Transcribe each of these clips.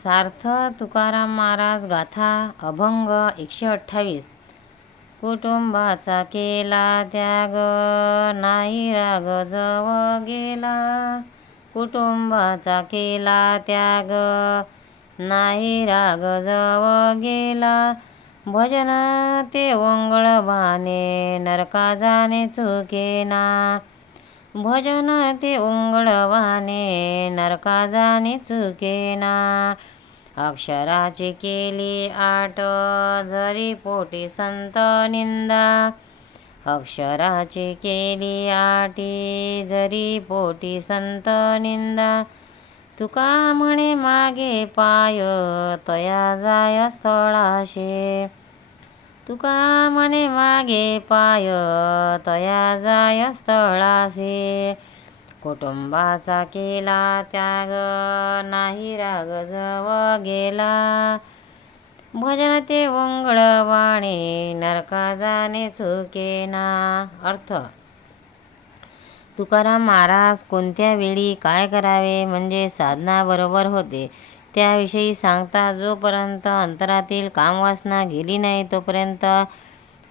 सार्थ तुकाराम महाराज गाथा अभंग एकशे अठ्ठावीस. कुटुंबाचा केला त्याग नाही राग जव गेला. कुटुंबाचा केला त्याग नाही राग जव गेला. भजन ते ओंगळ बाने नरका जाणे चुकेना. भजन ते उंगळवाने नरका जाणे चुकेना. अक्षराची केली आट जरी पोटी संत निंदा. अक्षराची केली आटी जरी पोटी संत निंदा. तुका म्हणे मागे पाय तया जाय स्थळाशे. तुका म्हणे मागे पाय तया जाय स्थळासे कुटुंबाचा केला त्याग नाही राग जव गेला. भजन ते वाणे नरका जाणे चुकेना. अर्थ तुकाराम महाराज कोणत्या वेळी काय करावे म्हणजे साधना बरोबर होते. त्याविषयी सांगता जोपर्यंत अंतरातील कामवासना गेली नाही तोपर्यंत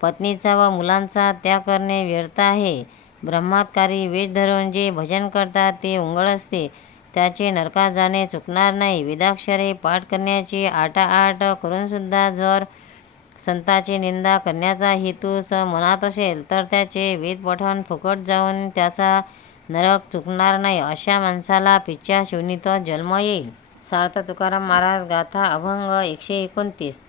पत्नीचा व मुलांचा त्याग करणे व्यर्थ आहे. ब्रह्मात्कारी वेश धरून जे भजन करतात ते उंगळ असते. त्याचे नरकात जाणे चुकणार नाही. वेदाक्षरे पाठ करण्याची आटाआट करूनसुद्धा जर संताची निंदा करण्याचा हेतू स मनात असेल तर त्याचे वेद पठण फुकट जाऊन त्याचा नरक चुकणार नाही अशा माणसाला पिच्या शिवनीत जन्म येईल. सार्थ तुकाराम महाराज गाथा अभंग एकशे एकोणतीस.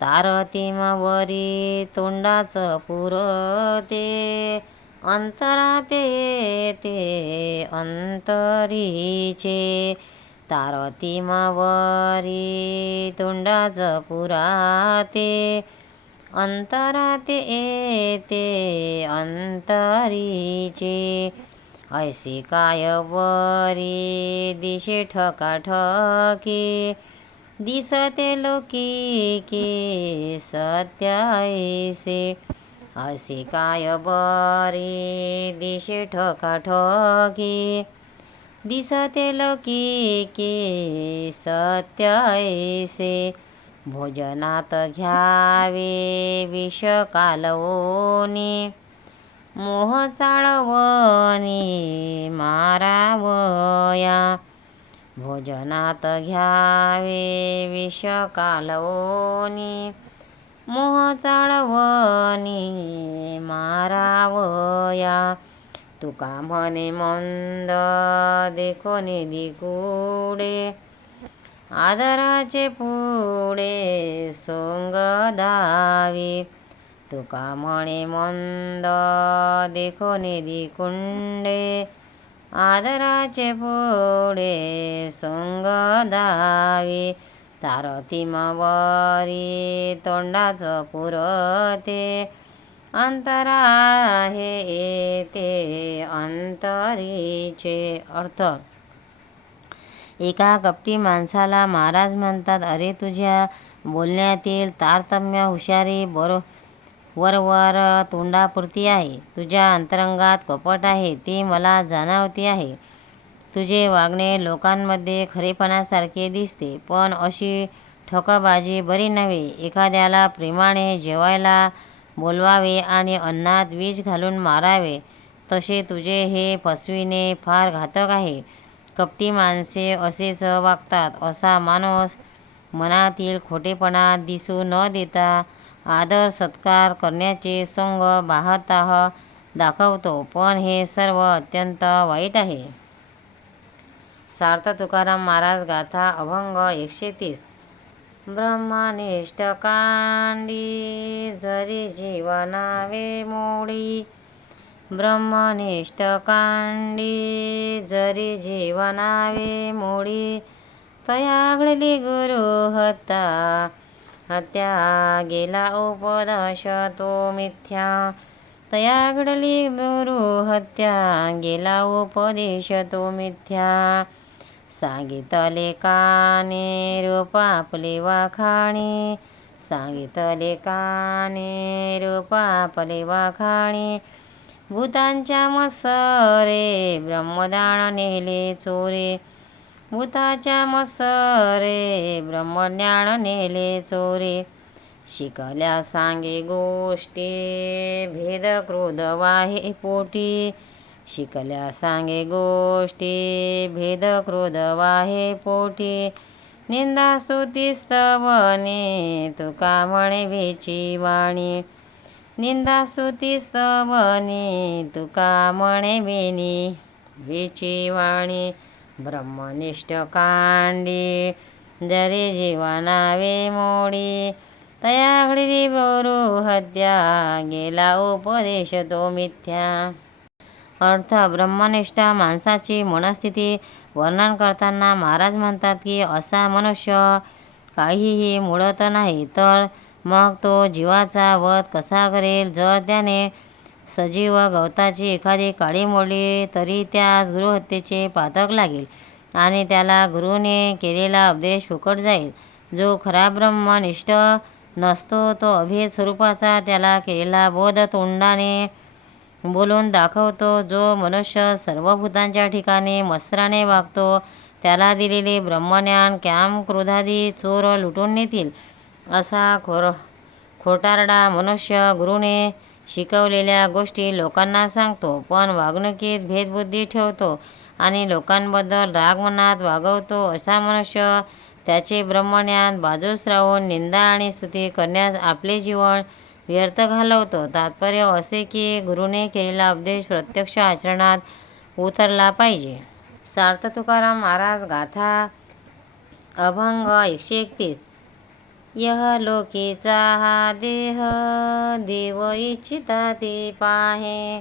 तारतीमवरी तोंडाचं पुरते. अन्तरत अन्तरी छे तारतीमा वरि तोन्डा जाते ते अन्तरी छेसी काय वरि दिशे ठका ठके लोकी के सत्य असे काय बरे दिशे ठकाठकी दिसते लोकी के सत्य ऐसे भोजनात घ्यावे विष कालवोनी मोह चाळवणी मारावया भोजनात घ्यावे विष कालवोनी मोह चाळवणी मारावया. तुका म्हणे मंद देखोनी दिकुडे आदराचे पुढे सोंग दावी. तुका म्हणे मंद देखोनी दिकुंडे आदराचे पुढे सोंग दावी. तारतीमवरी तोंडाचं पुरते. अंतरा हे ते अंतरीचे अर्थ. एका कपटी माणसाला महाराज म्हणतात अरे तुझ्या बोलण्यातील तारतम्य हुशारी बरो वरवर तोंडापुरती आहे. तुझ्या अंतरंगात कपट आहे ती मला जाणवते आहे. तुझे वागणे लोकांमध्ये खरेपणासारखे दिसते. पण अशी ठोकाबाजी बरी नव्हे. एखाद्याला प्रेमाने जेवायला बोलवावे आणि अन्नात विष घालून मारावे तसे तुझे हे फसविणे फार घातक आहे. कपटी माणसे असेच वागतात. असा माणूस मनातील खोटेपणा दिसू न देता आदर सत्कार करण्याचे संग बाहताह दाखवतो. पण हे सर्व अत्यंत वाईट आहे. सार्थ तुकाराम महाराज गाथा अभंग एकशे तीस ब्रह्मनिष्ठ कांडी जरी जीवनावे मोडी. ब्रह्मनिष्ठ कांडी जरी जीवनावे मोडी. तयागडली गुरु हत्या हत्या गेला उपदश तो मिथ्या. तयागडली गुरु हत्या गेला उपदेश तो मिथ्या. सांगितले काने रूप आपले वाखाणे. सांगितले काने रूप आपले वाखाणे. भूतांच्या मसरे ब्रह्मदान नेले चोरे. भूताच्या मसरे ब्रह्मज्ञान नेले चोरे. शिकल्या सांगे गोष्टी भेद क्रोध वाहे पोटी. शिकल्या सांगे गोष्टी भेद क्रोध वाहे पोटी. निंदा स्तुती स्तवने तुका म्हणे भेची वाणी. निंदा स्तुती स्तवने तुका म्हणे बेनी भेची वाणी. ब्रह्मनिष्ठ कांडी जरे जीवनावे मोडी. तया घडी बोरू हत्या गेला उपदेश तो मिथ्या. अर्थ ब्रह्मनिष्ठ माणसाची मनस्थिती वर्णन करताना महाराज म्हणतात की असा मनुष्य काहीही मुळत नाही. तर मग तो जीवाचा वध कसा करेल? जर त्याने सजीव गवताची एखादी काळी मोडली तरी त्यास गृहत्येचे पातक लागेल आणि त्याला गुरुने केलेला उपदेश फुकट जाईल. जो खरा ब्रह्मनिष्ठ नसतो तो अभेद स्वरूपाचा त्याला केलेला बोध तोंडाने बोलून दाखवतो जो मनुष्य सर्व भूतांच्या ठिकाणी मस्त्राने वागतो त्याला दिलेले ब्रह्मज्ञान कॅम क्रोधादी चोर लुटून नेतील असा खोर खोटारडा मनुष्य गुरुने शिकवलेल्या गोष्टी लोकांना सांगतो. पण वागणुकीत भेदबुद्धी ठेवतो आणि लोकांबद्दल राग मनात वागवतो असा मनुष्य त्याचे ब्रह्मज्ञान बाजूस राहून निंदा आणि स्तुती करण्यास आपले जीवन व्यर्थ घालवतो. तात्पर्य असे की गुरुने केलेला उपदेश प्रत्यक्ष आचरणात उतरला पाहिजे. सार्थ तुकाराम महाराज गाथा अभंग एकशे एकतीस. यह लोकीचा हा देह देव इच्छिता ते पाहे.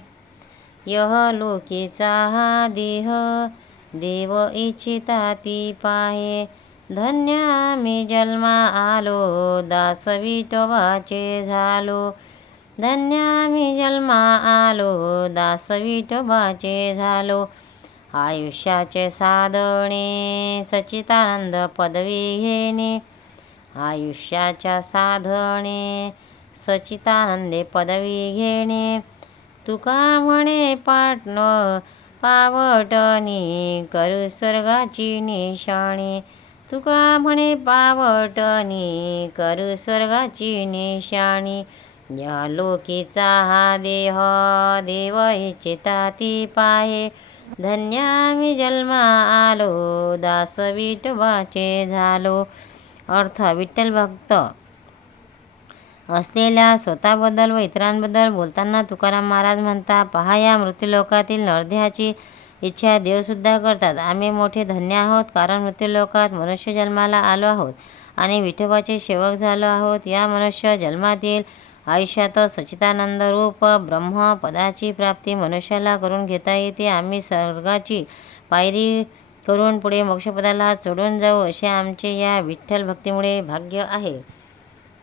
यह लोकीचा हा देह देव इच्छिता ती पाहे. धन्य मी जन्मा आलो दास विठोबाचे झालो. धन्य मी जन्मा आलो दास विठोबाचे झालो. आयुष्याचे साधणे सचितानंद पदवी घेणे. आयुष्याच्या साधणे सचितानंदे पदवी घेणे. तुका म्हणे पाटण पावटणी करू स्वर्गाची निशाणी. तुका म्हणे पावटणी करू स्वर्गाची निशाणी. या लोकीचा हा देह देव इच्छिता ती पाहे. धन्या मी जन्मा आलो दास विठोबाचे झालो. अर्थ विठ्ठल भक्त. असलेल्या स्वतःबद्दल व इतरांबद्दल बोलताना तुकाराम महाराज म्हणता पहा या मृत्यूलोकातील नरदेहाची इच्छा देवसुद्धा करतात. आम्ही मोठे धन्य आहोत कारण मृत्यूलोकात मनुष्य जन्माला आलो आहोत आणि विठोबाचे सेवक झालो आहोत. या मनुष्य जन्मातील आयुष्यात सचितानंद रूप ब्रह्म पदाची प्राप्ती मनुष्याला करून घेता येते. आम्ही स्वर्गाची पायरी करून पुढे मोक्षपदाला चढून जाऊ असे आमचे या विठ्ठल भक्तीमुळे भाग्य आहे.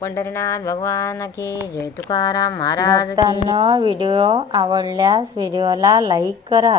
पंढरीनाथ भगवान की जय तुकाराम महाराज व्हिडिओ आवडल्यास व्हिडिओला लाईक करा.